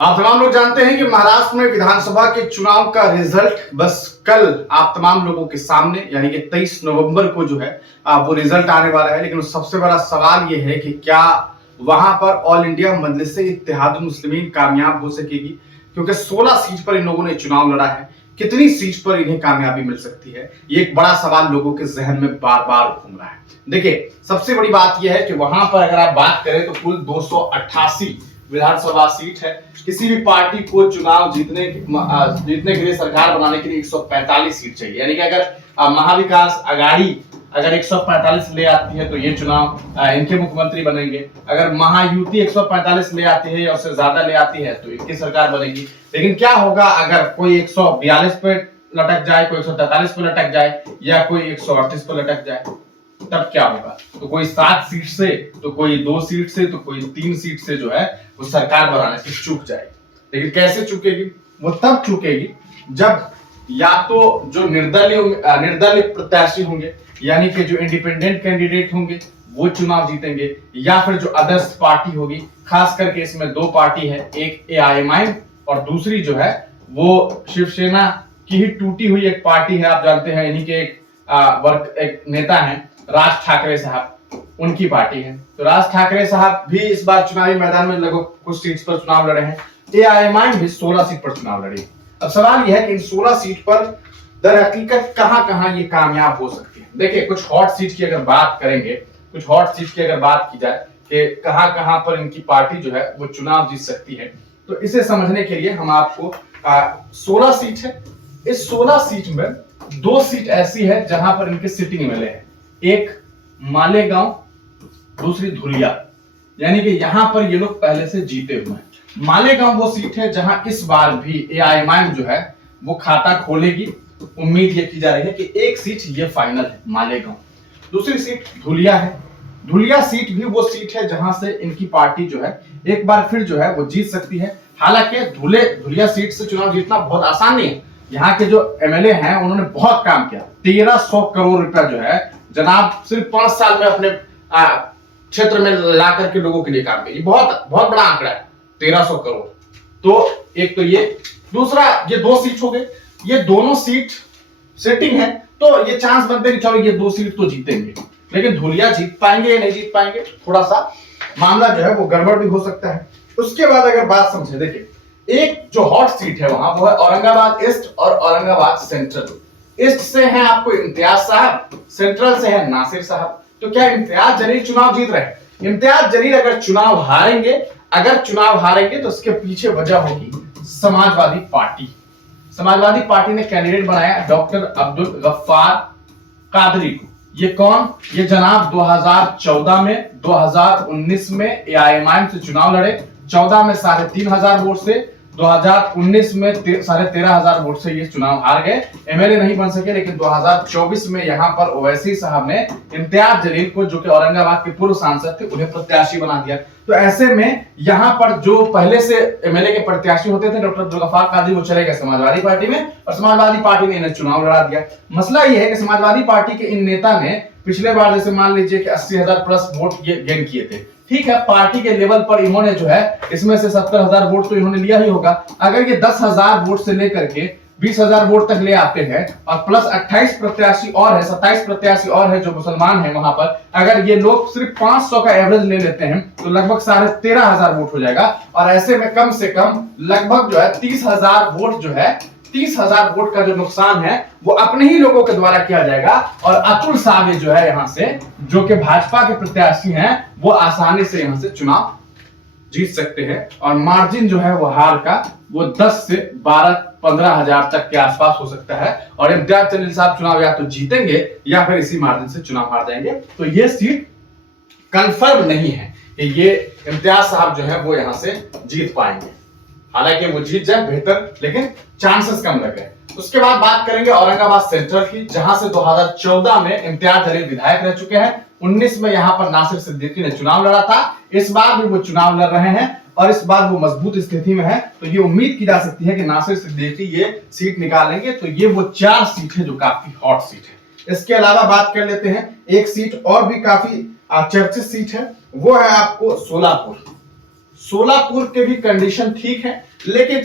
आप तमाम लोग जानते हैं कि महाराष्ट्र में विधानसभा के चुनाव का रिजल्ट बस कल आप तमाम लोगों के सामने यानी कि 23 नवंबर को जो है वो रिजल्ट आने वाला है। लेकिन सबसे बड़ा सवाल ये है कि क्या वहां पर ऑल इंडिया मजलिस-ए-इत्तेहादुल मुस्लिमीन कामयाब हो सकेगी, क्योंकि 16 सीट पर इन लोगों ने चुनाव लड़ा है। कितनी सीट पर इन्हें कामयाबी मिल सकती है, ये एक बड़ा सवाल लोगों के जहन में बार बार घूम रहा है। देखिए, सबसे बड़ी बात यह है कि वहां पर अगर आप बात करें तो कुल 288 विधानसभा सीट है। किसी भी पार्टी को चुनाव जीतने के लिए, सरकार बनाने के लिए 145 सीट चाहिए। यानी कि अगर महाविकास आघाड़ी अगर 145 ले आती है तो ये चुनाव इनके मुख्यमंत्री बनेंगे। अगर महायुति 145 ले आती है या उससे ज्यादा ले आती है तो इनकी सरकार बनेगी। लेकिन क्या होगा अगर कोई 142 पे लटक जाए, कोई 143 पे लटक जाए या कोई 138 पे लटक जाए, तब क्या होगा? तो कोई 7 सीट से, तो कोई 2 सीट से, तो कोई 3 सीट से जो है वो सरकार बनाने से चूक जाएगी। लेकिन कैसे चूकेगी? वो तब चूकेगी जब या तो जो निर्दलीय प्रत्याशी होंगे, यानी कि जो इंडिपेंडेंट कैंडिडेट होंगे वो चुनाव जीतेंगे, या फिर जो अदर्स पार्टी होगी। खास करके इसमें 2 पार्टी है, एक एआईएमआईएम और दूसरी जो है वो शिवसेना की ही टूटी हुई एक पार्टी है। आप जानते हैं इन्हीं के एक नेता हैं राज ठाकरे साहब, उनकी पार्टी है। तो राज ठाकरे साहब भी इस बार चुनावी मैदान में लगभग कुछ सीट पर चुनाव लड़े हैं। एआईएमआईएम भी 16 सीट पर चुनाव लड़ी। अब सवाल यह है कि इन 16 सीट पर दर हकीकत कहां-कहां ये कामयाब हो सकती है। देखिए, कुछ हॉट सीट की अगर बात करेंगे, कुछ हॉट सीट की अगर बात की जाए कि कहां-कहां पर इनकी पार्टी जो है वो चुनाव जीत सकती है, तो इसे समझने के लिए हम आपको 16 सीट है। इस 16 सीट में 2 सीट ऐसी है जहां पर इनके सिटिंग एमएलए है। एक मालेगांव, दूसरी धुलिया, यानी कि यहां पर ये लोग पहले से जीते हुए हैं। मालेगांव वो सीट है जहां इस बार भी एआईएमआईएम जो है वो खाता खोलेगी। उम्मीद ये की जा रही है कि एक सीट ये फाइनल है, मालेगांव। दूसरी सीट धुलिया है। धुलिया सीट भी वो सीट है जहां से इनकी पार्टी जो है एक बार फिर जो है वो जीत सकती है। हालांकि धुलिया सीट से चुनाव जीतना बहुत आसान नहीं है। यहाँ के जो एमएलए हैं उन्होंने बहुत काम किया। 1300 करोड़ रुपया जो है जनाब सिर्फ 5 साल में अपने क्षेत्र में ला करके लोगों के लिए काम किया। बहुत बहुत बड़ा आंकड़ा है 1300 करोड़। तो एक तो ये, दूसरा ये 2 सीट हो गए। ये दोनों सीट सेटिंग है तो ये चांस बनते हैं कि चलो ये 2 सीट तो जीतेंगे। लेकिन धुलिया जीत पाएंगे या नहीं जीत पाएंगे, थोड़ा सा मामला जो है वो गड़बड़ भी हो सकता है। उसके बाद अगर बात समझे, देखिए एक जो हॉट सीट है वहां वो है औरंगाबाद ईस्ट और औरंगाबाद सेंट्रल। ईस्ट से है आपको इम्तियाज साहब, सेंट्रल से है नासिर साहब। तो क्या इम्तियाज जलील चुनाव जीत रहे हैं? इम्तियाज जलील अगर चुनाव हारेंगे तो उसके पीछे वजह होगी समाजवादी पार्टी। समाजवादी पार्टी ने कैंडिडेट बनाया डॉक्टर अब्दुल गफ्फार कादरी को। ये कौन? ये जनाब 2014 में, 2019 में एआईएमआईएम से चुनाव लड़े। 14 में 3,500 वोट से, 2019 में 13,500 वोट से ये चुनाव हार गए, एमएलए नहीं बन सके। लेकिन 2024 में यहाँ पर ओवैसी साहब ने इम्तियाज जलील को, जो कि औरंगाबाद के पूर्व सांसद थे, उन्हें प्रत्याशी बना दिया। तो ऐसे में यहाँ पर जो पहले से एमएलए के प्रत्याशी होते थे डॉक्टर अब्दुल गफ्फार कादरी, वो चले गए समाजवादी पार्टी में और समाजवादी पार्टी ने इन्हें चुनाव लड़ा दिया। मसला ये है कि समाजवादी पार्टी के इन नेता ने पिछले बार जैसे मान लीजिए कि 80,000 प्लस वोट ये गेन किए थे। ठीक है, पार्टी के लेवल पर इन्होंने जो है इसमें से 70,000 वोट तो इन्होंने लिया ही होगा। अगर ये 10,000 वोट से लेकर के 20,000 वोट तक ले आते हैं और प्लस 28 प्रत्याशी और है, 27 प्रत्याशी और है जो मुसलमान है वहां पर, अगर ये लोग सिर्फ 500 का एवरेज ले लेते हैं तो लगभग 13,500 वोट हो जाएगा। और ऐसे में कम से कम लगभग जो है 30,000 वोट जो है, 30,000 वोट का जो नुकसान है वो अपने ही लोगों के द्वारा किया जाएगा। और अतुल सावे जो है यहाँ से, जो कि भाजपा के प्रत्याशी हैं, वो आसानी से यहाँ से चुनाव जीत सकते हैं। और मार्जिन जो है वो हार का वो 10 से 12-15 हजार तक के आसपास हो सकता है। और इम्तियाज जलील साहब चुनाव या तो जीतेंगे या फिर इसी मार्जिन से चुनाव हार जाएंगे। तो ये सीट कंफर्म नहीं है कि ये इम्तियाज साहब जो है वो यहाँ से जीत पाएंगे। हालांकि वो जीत जाए बेहतर, लेकिन चांसेस कम लग रहे। उसके बाद बात करेंगे औरंगाबाद सेंट्रल की, जहां से 2014 में इम्तियाज जलील विधायक रह चुके हैं। 19 में यहां पर नासिर सिद्दीकी ने चुनाव लड़ा था। इस बार भी वो चुनाव लड़ रहे हैं और इस बार वो मजबूत स्थिति में है। तो ये उम्मीद की जा सकती है कि नासिर सिद्दीकी ये सीट निकालेंगे। तो ये वो 4 सीट है जो काफी हॉट सीट है। इसके अलावा बात कर लेते हैं, एक सीट और भी काफी चर्चित सीट है, वो है आपको सोलापुर। सोलापुर के भी कंडीशन ठीक है, लेकिन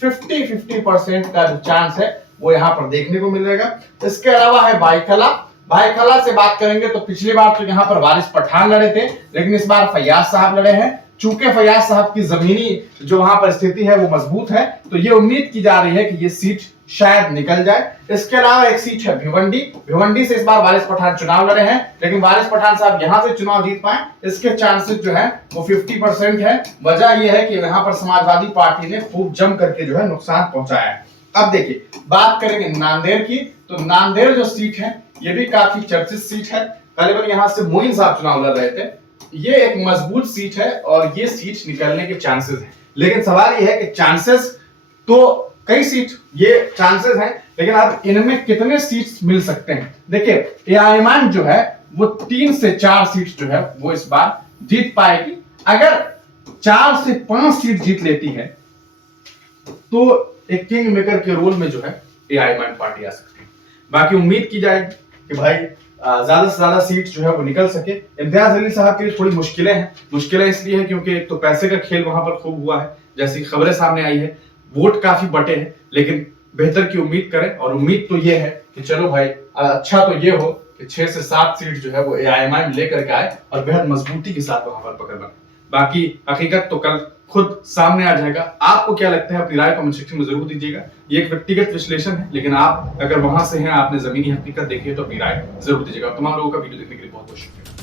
50-50% का जो चांस है वो यहाँ पर देखने को मिलेगा। इसके अलावा है भाईखला। भाईखला से बात करेंगे तो पिछली बार तो यहाँ पर वारिस पठान लड़े थे, लेकिन इस बार फैयाज साहब लड़े हैं। चूंकि फैयाज साहब की जमीनी जो वहां पर स्थिति है वो मजबूत है, तो ये उम्मीद की जा रही है कि ये सीट शायद निकल जाए। इसके अलावा एक सीट है भिवंडी। भिवंडी से इस बार वारिस पठान चुनाव लड़े हैं, लेकिन वारिस पठान साहब यहां से चुनाव जीत पाए इसके चांसेस जो है वो 50% है। वजह यह है कि यहाँ पर समाजवादी पार्टी ने खूब जम करके जो है नुकसान पहुंचाया है। अब देखिए, बात करेंगे नांदेड़ की, तो नांदेड़ जो सीट है ये भी काफी चर्चित सीट है। करीबन यहाँ से मोइन साहब चुनाव लड़ रहे थे। ये एक मजबूत सीट है और ये सीट निकलने के चांसेस हैं, लेकिन सवाल ये है कि चांसेस तो कई सीट ये चांसेस हैं, लेकिन अब इनमें कितने सीट्स मिल सकते हैं। देखिए, एआईएमआईएम जो है वो 3 से 4 सीट जो है वो इस बार जीत पाएगी। अगर 4 से 5 सीट जीत लेती है तो एक किंग मेकर के रोल में जो है एआईएमआईएम पार्टी आ सकती है। बाकी उम्मीद की जाएगी कि भाई ज्यादा से ज्यादा सीट जो है वो निकल सके। इम्तियाज अली साहब के लिए थोड़ी मुश्किलें हैं। मुश्किलें इसलिए है क्योंकि एक तो पैसे का खेल वहां पर खूब हुआ है, जैसी खबरें सामने आई है, वोट काफी बटे हैं, लेकिन बेहतर की उम्मीद करें। और उम्मीद तो ये है कि चलो भाई, अच्छा तो ये हो कि 6 से 7 सीट जो है वो एआईएमआईएम लेकर के आए और बेहद मजबूती के साथ वहां पर पकड़ बने। बाकी हकीकत तो कल खुद सामने आ जाएगा। आपको क्या लगता है, अपनी राय कमेंट सेक्शन में जरूर दीजिएगा। ये एक व्यक्तिगत विश्लेषण है, लेकिन आप अगर वहां से हैं, आपने जमीनी हकीकत देखी है, तो अपनी राय जरूर दीजिएगा। तमाम लोगों का वीडियो देखने के लिए बहुत बहुत शुक्रिया।